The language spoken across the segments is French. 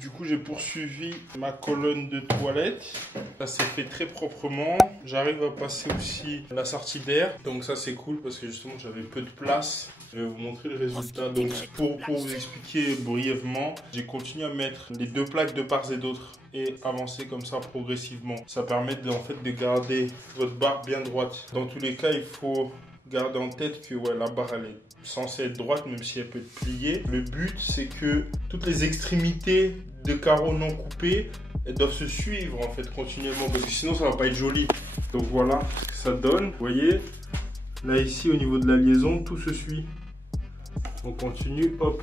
Du coup, j'ai poursuivi ma colonne de toilette. Ça s'est fait très proprement. J'arrive à passer aussi la sortie d'air. Donc ça, c'est cool parce que justement, j'avais peu de place. Je vais vous montrer le résultat. Donc pour vous expliquer brièvement, j'ai continué à mettre les deux plaques de part et d'autre et avancer comme ça progressivement. Ça permet en fait de garder votre barre bien droite. Dans tous les cas, il faut garder en tête que la barre elle est censée être droite même si elle peut être pliée. Le but c'est que toutes les extrémités de carreaux non coupés elles doivent se suivre en fait continuellement parce que sinon ça va pas être joli. Donc voilà ce que ça donne. Vous voyez là ici au niveau de la liaison tout se suit. On continue, hop.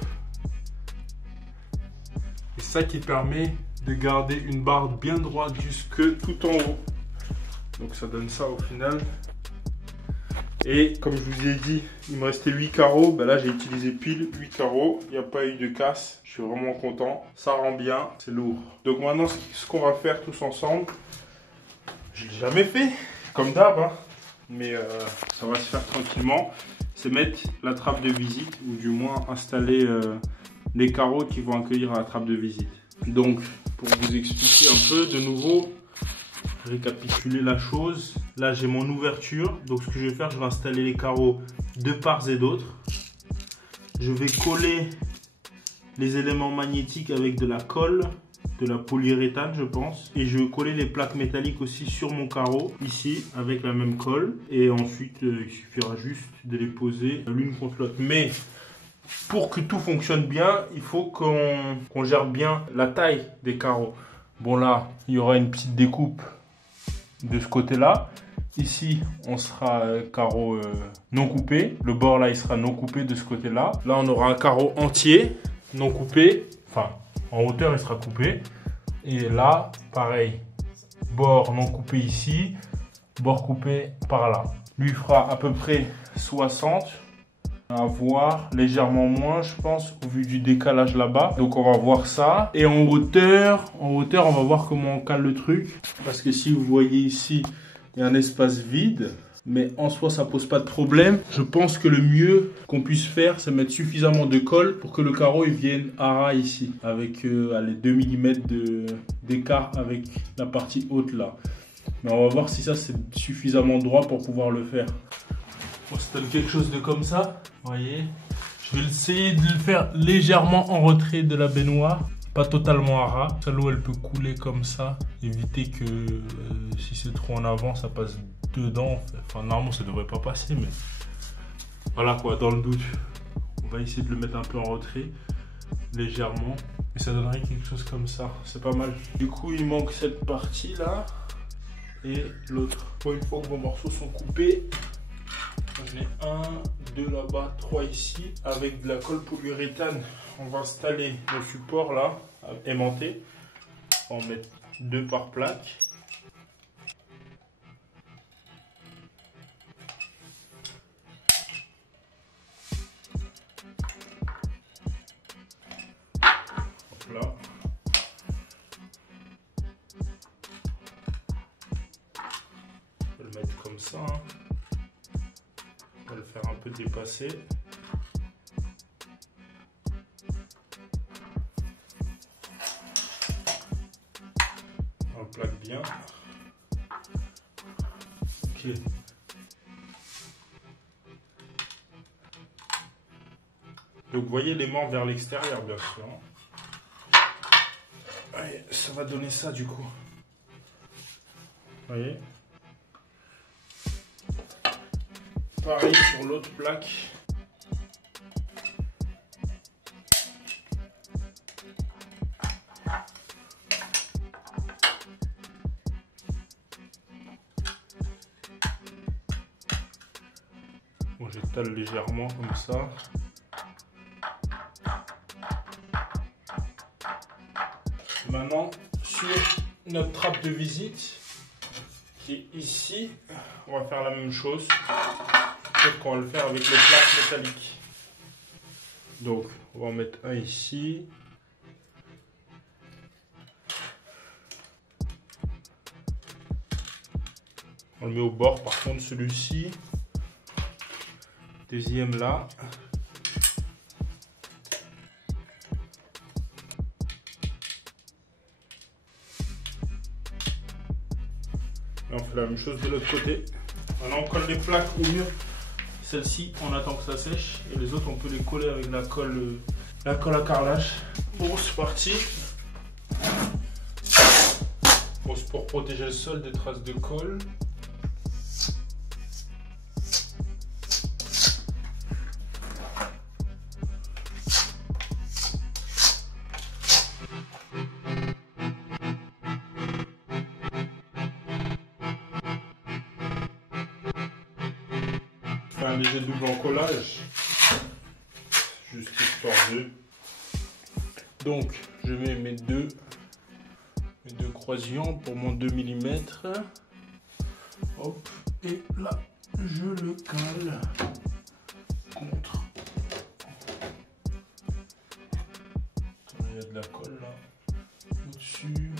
Et ça qui permet de garder une barre bien droite jusque tout en haut. Donc ça donne ça au final. Et comme je vous ai dit, il me restait 8 carreaux. Ben là, j'ai utilisé pile 8 carreaux. Il n'y a pas eu de casse. Je suis vraiment content. Ça rend bien. C'est lourd. Donc maintenant, ce qu'on va faire tous ensemble, je ne l'ai jamais fait, comme d'hab. Hein. Mais ça va se faire tranquillement. C'est mettre la trappe de visite. Ou du moins installer les carreaux qui vont accueillir la trappe de visite. Donc, pour vous expliquer un peu de nouveau, récapituler la chose. Là j'ai mon ouverture, donc ce que je vais faire, je vais installer les carreaux de part et d'autre. Je vais coller les éléments magnétiques avec de la colle, de la polyuréthane je pense, et je vais coller les plaques métalliques aussi sur mon carreau ici avec la même colle, et ensuite il suffira juste de les poser l'une contre l'autre. Mais pour que tout fonctionne bien, il faut qu'on gère bien la taille des carreaux. Bon là, il y aura une petite découpe de ce côté là. Ici on sera carreau non coupé, le bord là il sera non coupé de ce côté là. Là on aura un carreau entier non coupé, enfin en hauteur il sera coupé, et là pareil, bord non coupé ici, bord coupé par là. Lui fera à peu près 60, à voir légèrement moins je pense au vu du décalage là-bas. Donc on va voir ça. Et en hauteur on va voir comment on cale le truc, parce que si vous voyez ici il y a un espace vide, mais en soi ça pose pas de problème. Je pense que le mieux qu'on puisse faire c'est mettre suffisamment de colle pour que le carreau il vienne à ras ici avec allez, 2 mm d'écart avec la partie haute là. Mais on va voir si ça c'est suffisamment droit pour pouvoir le faire. On se donne quelque chose de comme ça, vous voyez. Je vais essayer de le faire légèrement en retrait de la baignoire, pas totalement à ras. L'eau elle peut couler comme ça, éviter que si c'est trop en avant ça passe dedans. Enfin normalement ça devrait pas passer, mais voilà quoi, dans le doute. On va essayer de le mettre un peu en retrait, légèrement, et ça donnerait quelque chose comme ça, c'est pas mal. Du coup il manque cette partie là et l'autre. Bon, une fois que vos morceaux sont coupés, j'en ai 1, 2 là-bas, 3 ici. Avec de la colle polyuréthane, on va installer le support là, aimanté. On va en mettre 2 par plaque. Hop là. On va le mettre comme ça. Hein. On va le faire un peu dépasser. On le plaque bien. Ok. Donc vous voyez l'aimant vers l'extérieur bien sûr. Allez, ça va donner ça du coup. Vous voyez. Pareil sur l'autre plaque. Bon, j'étale légèrement comme ça. Maintenant, sur notre trappe de visite, qui est ici, on va faire la même chose. Sauf qu'on va le faire avec les plaques métalliques. Donc, on va en mettre un ici. On le met au bord, par contre, celui-ci. Deuxième là. Et on fait la même chose de l'autre côté. Maintenant on colle les plaques au mur. Celle-ci, on attend que ça sèche. Et les autres, on peut les coller avec la colle à carrelage. Bon, c'est parti. Bon, c'est pour protéger le sol des traces de colle. Un léger double encollage, juste histoire de. Donc je mets mes deux croisillons pour mon 2 mm. Hop, et là je le cale contre. Il y a de la colle là au-dessus.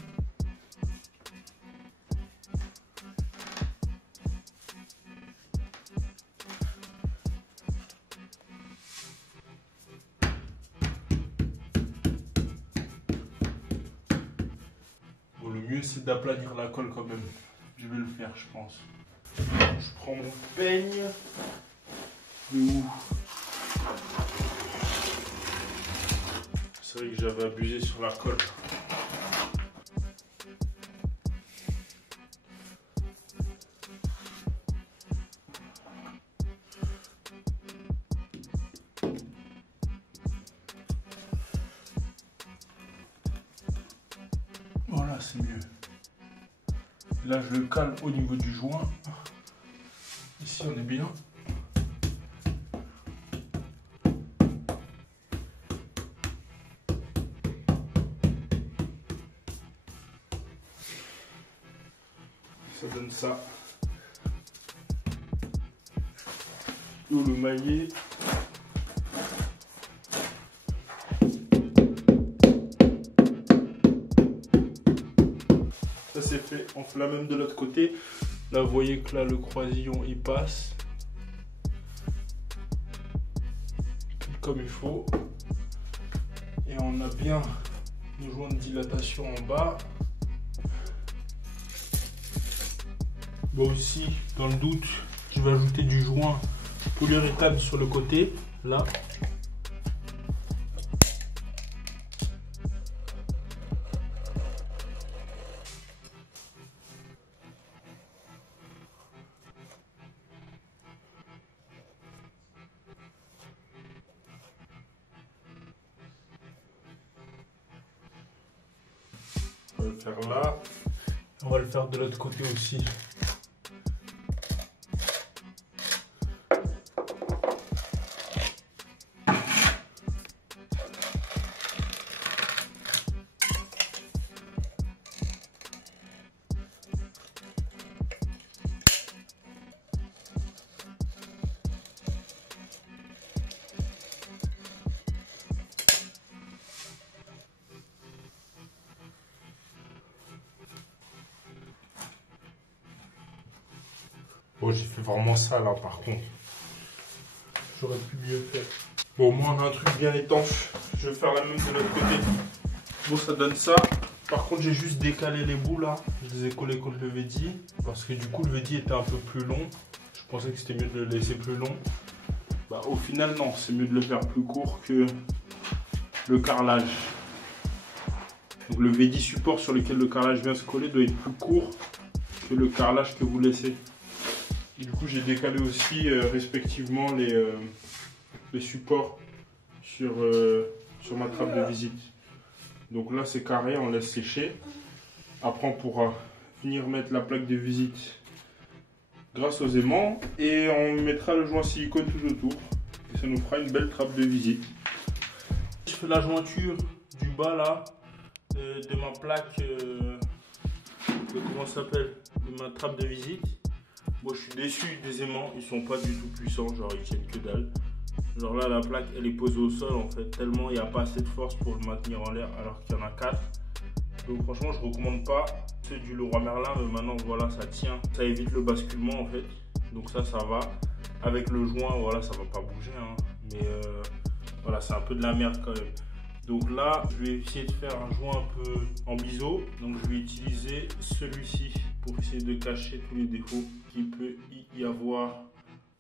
C'est d'aplatir la colle quand même. Je vais le faire, je pense. Je prends mon peigne. De où? C'est vrai que j'avais abusé sur la colle. Voilà, c'est mieux. Là, je le cale au niveau du joint. Ici, on est bien. Ça donne ça. Ou le maillet. C'est fait, on fait la même de l'autre côté. Là vous voyez que là le croisillon il passe comme il faut et on a bien nos joints de dilatation en bas. Bon aussi dans le doute je vais ajouter du joint polyuréthane sur le côté là. On va le faire là. On va le faire de l'autre côté aussi. Bon, j'ai fait vraiment ça là par contre. J'aurais pu mieux faire. Bon, au moins on a un truc bien étanche. Je vais faire la même de l'autre côté. Bon, ça donne ça. Par contre, j'ai juste décalé les bouts là. Je les ai collés contre le Vedi. Parce que du coup, le Vedi était un peu plus long. Je pensais que c'était mieux de le laisser plus long. Bah, au final, non. C'est mieux de le faire plus court que le carrelage. Donc, le Vedi support sur lequel le carrelage vient se coller doit être plus court que le carrelage que vous laissez. Du coup, j'ai décalé aussi respectivement les supports sur ma trappe de visite. Donc là, c'est carré, on laisse sécher. Après, on pourra venir mettre la plaque de visite grâce aux aimants et on mettra le joint silicone tout autour. Et ça nous fera une belle trappe de visite. Je fais la jointure du bas là de ma plaque, comment ça s'appelle, de ma trappe de visite. Bon, je suis déçu des aimants, ils sont pas du tout puissants, genre ils tiennent que dalle. Genre là, la plaque elle est posée au sol en fait, tellement il n'y a pas assez de force pour le maintenir en l'air alors qu'il y en a 4. Donc franchement, je recommande pas ceux du Leroy Merlin, mais maintenant voilà, ça tient, ça évite le basculement en fait. Donc ça va. Avec le joint, voilà, ça va pas bouger, hein. Mais voilà, c'est un peu de la merde quand même. Donc là, je vais essayer de faire un joint un peu en biseau. Donc je vais utiliser celui-ci. pour essayer de cacher tous les défauts qu'il peut y avoir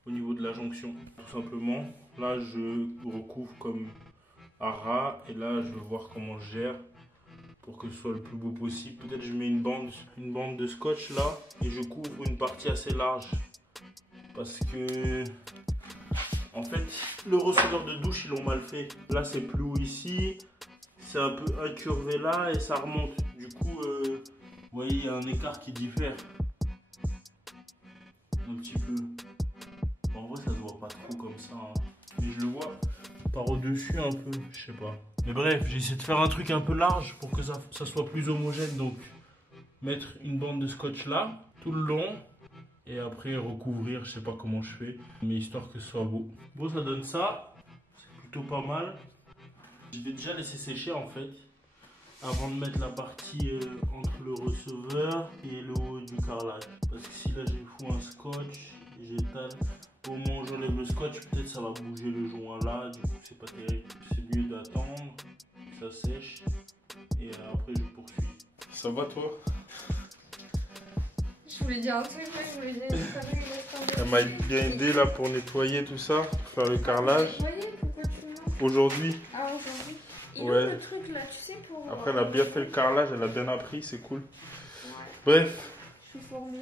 au niveau de la jonction. Tout simplement, là je recouvre comme à ras et là je vais voir comment je gère pour que ce soit le plus beau possible. Peut-être je mets une bande de scotch là et je couvre une partie assez large parce que en fait le receveur de douche ils l'ont mal fait. Là c'est plus haut ici, c'est un peu incurvé là et ça remonte. Du coup vous voyez il y a un écart qui diffère un petit peu. En vrai ça se voit pas trop comme ça hein. Mais je le vois par au-dessus un peu, je sais pas. Mais bref, j'ai essayé de faire un truc un peu large pour que ça soit plus homogène. Donc, mettre une bande de scotch là, tout le long. Et après recouvrir, je sais pas comment je fais. Mais histoire que ce soit beau. Bon, ça donne ça. C'est plutôt pas mal. Je vais déjà laisser sécher en fait. Avant de mettre la partie entre le receveur et le haut du carrelage. Parce que si là j'ai fous un scotch, j'étale. Au moment où j'enlève le scotch, peut-être ça va bouger le joint là, du coup c'est pas terrible. C'est mieux d'attendre que ça sèche et après je poursuis. Ça va toi? Je voulais dire un truc, là, je voulais dire elle m'a bien aidé là pour nettoyer tout ça, pour faire le carrelage. Aujourd'hui. Ah aujourd'hui. Il ouais. Le truc là, tu sais pour... Après elle a bien fait le carrelage, elle a bien appris, c'est cool. Ouais. Bref. Je suis formée.